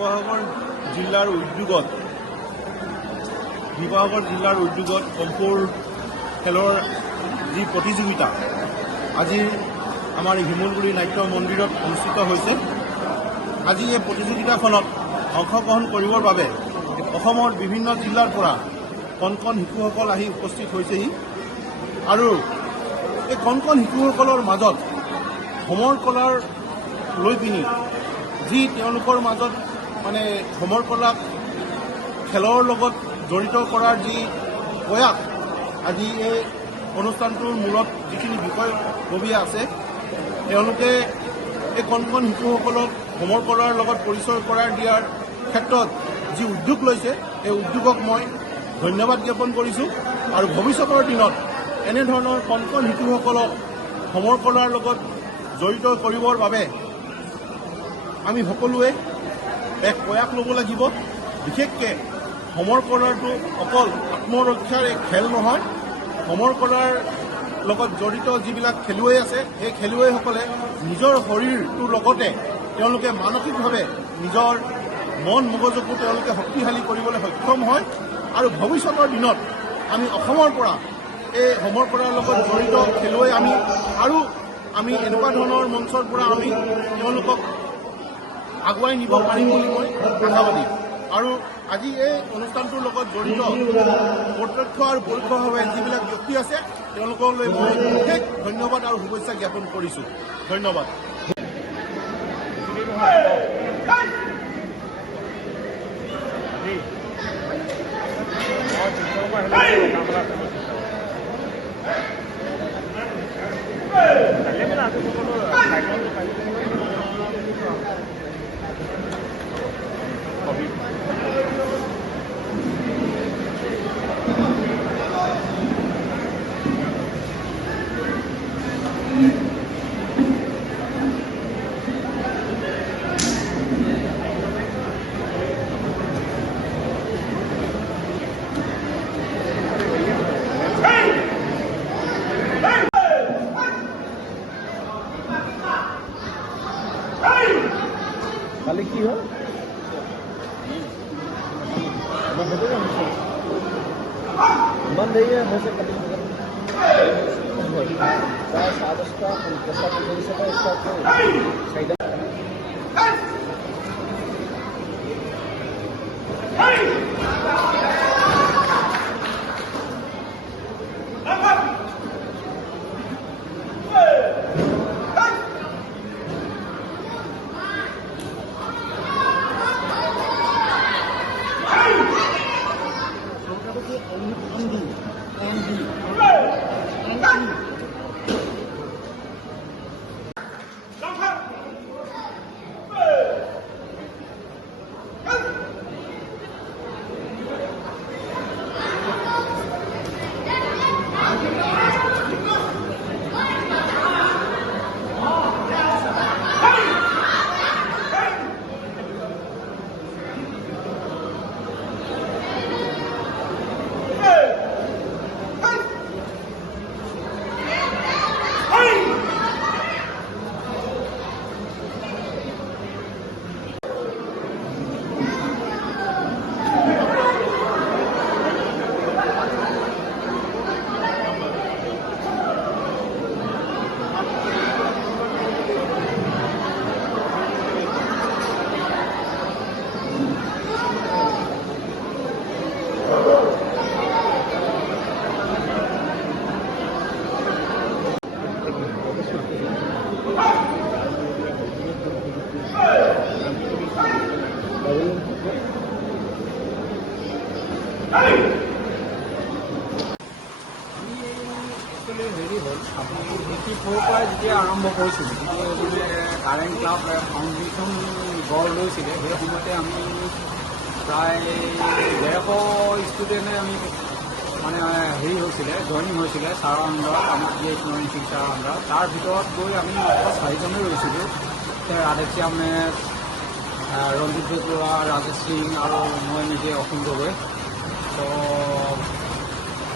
শিৱসাগৰ জিলাৰ উদ্যোগত কম্পোৰ খেলৰ যি প্ৰতিযোগিতা আজি আমাৰ শিমলগুৰি নাট্য মন্দিৰত অনুষ্ঠিত হৈছে। আজি এই প্ৰতিযোগিতাখনত অংশগ্ৰহণ কৰিবৰ বাবে অসমৰ বিভিন্ন জিলাৰ পৰা কণ কণ শিশুসকল আহি উপস্থিত হৈছেহি আৰু এই কণ কণ শিশুসকলৰ মাজত হোমৰ কলাৰ লৈ পিনি যি তেওঁলোকৰ মাজত মানে হোমৰ কলাক খেলৰ লগত জড়িত কৰাৰ যি প্ৰয়াস, আজি এই অনুষ্ঠানটোৰ মূলত যিখিনি বিষয়ববীয়া আছে তেওঁলোকে এই কণ কণ শিশুসকলক হোমৰ কলাৰ লগত পৰিচয় কৰাই দিয়াৰ ক্ষেত্ৰত যি উদ্যোগ লৈছে এই উদ্যোগক মই ধন্যবাদ জ্ঞাপন কৰিছোঁ আৰু ভৱিষ্যতৰ দিনত এনেধৰণৰ কণ কণ শিশুসকলক হোমৰ কলাৰ লগত জড়িত কৰিবৰ বাবে আমি সকলোৱে এক প্ৰয়াস ল'ব লাগিব। বিশেষকৈ হোমৰ কলাৰটো অকল আত্মৰক্ষাৰ এক খেল নহয়, হোমৰ কলাৰ লগত জড়িত যিবিলাক খেলুৱৈ আছে সেই খেলুৱৈসকলে নিজৰ শৰীৰটোৰ লগতে তেওঁলোকে মানসিকভাৱে নিজৰ মন মগজুকো তেওঁলোকে শক্তিশালী কৰিবলৈ সক্ষম হয় আৰু ভৱিষ্যতৰ দিনত আমি অসমৰ পৰা এই হোমৰ কলাৰ লগত জড়িত খেলুৱৈ আমি এনেকুৱা ধৰণৰ মঞ্চৰ পৰা আমি তেওঁলোকক আগুৱাই নিব পাৰিম বুলি মই আশাবাদী। আৰু আজি এই অনুষ্ঠানটোৰ লগত জড়িত প্ৰত্যক্ষ আৰু পৰোক্ষভাৱে যিবিলাক ব্যক্তি আছে তেওঁলোকলৈ মই বিশেষ ধন্যবাদ আৰু শুভেচ্ছা জ্ঞাপন কৰিছোঁ। ধন্যবাদ। কালি কি হ'ল ইমান দেৰি হৈছে কালি প্ৰায় 10:50 পৰা ষ্টাৰ্ট কৰি 4টা হেৰি হ'ল আপুনি 84 পৰা যেতিয়া আৰম্ভ কৰিছিলোঁ, কাৰেণ্ট ক্লাব ফাউণ্ডেশ্যন গঢ় লৈছিলে, সেই সময়তে আমি প্ৰায় 150 ষ্টুডেণ্টে আমি মানে হেৰি হৈছিলে, জইনিং হৈছিলে ছাৰৰ আণ্ডাৰত, আমাৰ GH নয়ন ছাৰৰ আণ্ডাৰত। তাৰ ভিতৰত গৈ আমি মাত্ৰ 4জনে ৰৈছিলোঁ, ৰাধেশ্যাম মেচ, ৰঞ্জিত বেজবৰুৱা, ৰাজেশ সিং আৰু মই নিজে অসীম গগৈ। তো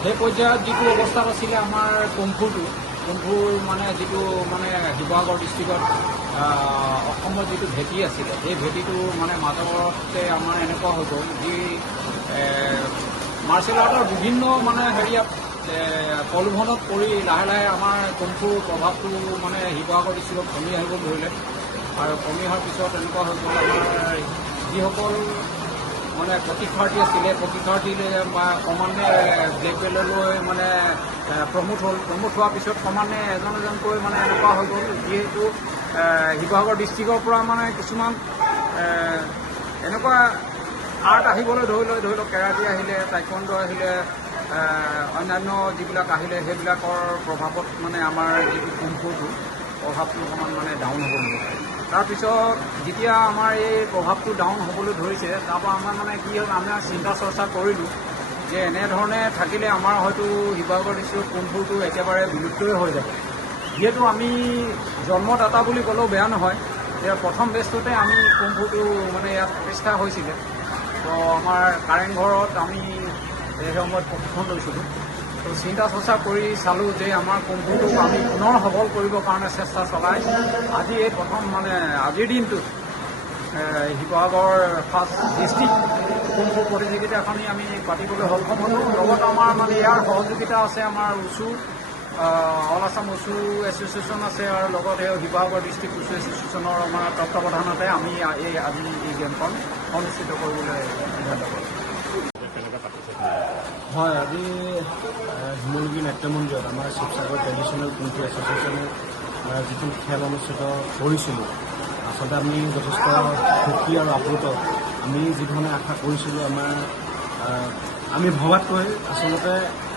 সেই পৰ্যায়ত যিটো অৱস্থাত আছিলে আমাৰ কম্ফুৰটো, কুমফুৰ মানে যিটো মানে শিৱসাগৰ ডিষ্ট্ৰিক্টত অসমৰ যিটো ভেটি আছিলে সেই ভেটিটো মানে মাজতে আমাৰ এনেকুৱা হৈ গ'ল যি মাৰ্চেল আৰ্টৰ বিভিন্ন মানে হেৰিয়াত প্ৰলোভনত পৰি লাহে লাহে আমাৰ কুমফুৰ প্ৰভাৱটো মানে শিৱসাগৰ ডিষ্ট্ৰিক্টত কমি আহিব ধৰিলে আৰু কমি অহাৰ পিছত এনেকুৱা হৈ গ'ল আমাৰ যিসকল মানে প্ৰশিক্ষাৰ্থী আছিলে প্ৰশিক্ষাৰ্থীলৈ ক্ৰমান্বয়ে ব্লেক বেল্টলৈ মানে প্ৰমোট হোৱাৰ পিছত ক্ৰমান্বয়ে এজনকৈ মানে এনেকুৱা হৈ গ'ল যিহেতু শিৱসাগৰ ডিষ্ট্ৰিক্টৰ পৰা মানে কিছুমান এনেকুৱা আৰ্ট আহিবলৈ ধৰি লওক কেৰাটী আহিলে টাইকোৱাণ্ডো আহিলে অন্যান্য যিবিলাক আহিলে সেইবিলাকৰ প্ৰভাৱত মানে আমাৰ যিটো কুমফুৰটো প্ৰভাৱটো অকণমান মানে ডাউন হ'ব ধৰিছে তাৰপিছত যেতিয়া আমাৰ এই প্ৰভাৱটো ডাউন হ'বলৈ ধৰিছে তাৰপৰা আমাৰ মানে কি হ'ল আমি চিন্তা চৰ্চা কৰিলোঁ যে এনেধৰণে থাকিলে আমাৰ হয়তো শিৱসাগৰ ডিষ্ট্ৰিক্টৰ কুমফুৰটো একেবাৰে বিলুপ্তই হৈ যাব যিহেতু আমি জন্মদাতা বুলি ক'লেও বেয়া নহয় যে প্ৰথম বেষ্টতে আমি কুমফুৰটো মানে ইয়াত প্ৰতিষ্ঠা হৈছিলে তো আমাৰ কাৰেংঘৰত আমি সেই সময়ত প্ৰশিক্ষণ লৈছিলোঁ তো চিন্তা চৰ্চা কৰি চালোঁ যে আমাৰ কুমফুৰটোক আমি পুনৰ সবল কৰিবৰ কাৰণে চেষ্টা চলাই আজি এই প্ৰথম মানে আজিৰ দিনটোত শিৱসাগৰ ফাৰ্ষ্ট ডিষ্ট্ৰিক্ট কুমফুৰ প্ৰতিযোগিতাখনি আমি পাতিবলৈ সক্ষম হ'লোঁ লগত আমাৰ মানে ইয়াৰ সহযোগিতা আছে আমাৰ উচু অল আছাম উচু এছ'চিয়েশ্যন আছে আৰু লগতে শিৱসাগৰ ডিষ্ট্ৰিক্ট উচু এছ'চিয়েশ্যনৰ আমাৰ তত্বাৱধানতে আমি আজি এই গেমখন অনুষ্ঠিত কৰিবলৈ সিদ্ধান্ত কৰিছোঁ হয় আজি শিমলুগুৰি নাট্য মন্দিৰত আমাৰ শিৱসাগৰ ট্ৰেডিশ্যনেল কুমফু এছ'চিয়েশ্যনে যিটো খেল অনুষ্ঠিত কৰিছিলোঁ আচলতে আমি যথেষ্ট সুখী আৰু আপ্লুত আমি যিধৰণে আশা কৰিছিলোঁ আমি ভবাতকৈ আচলতে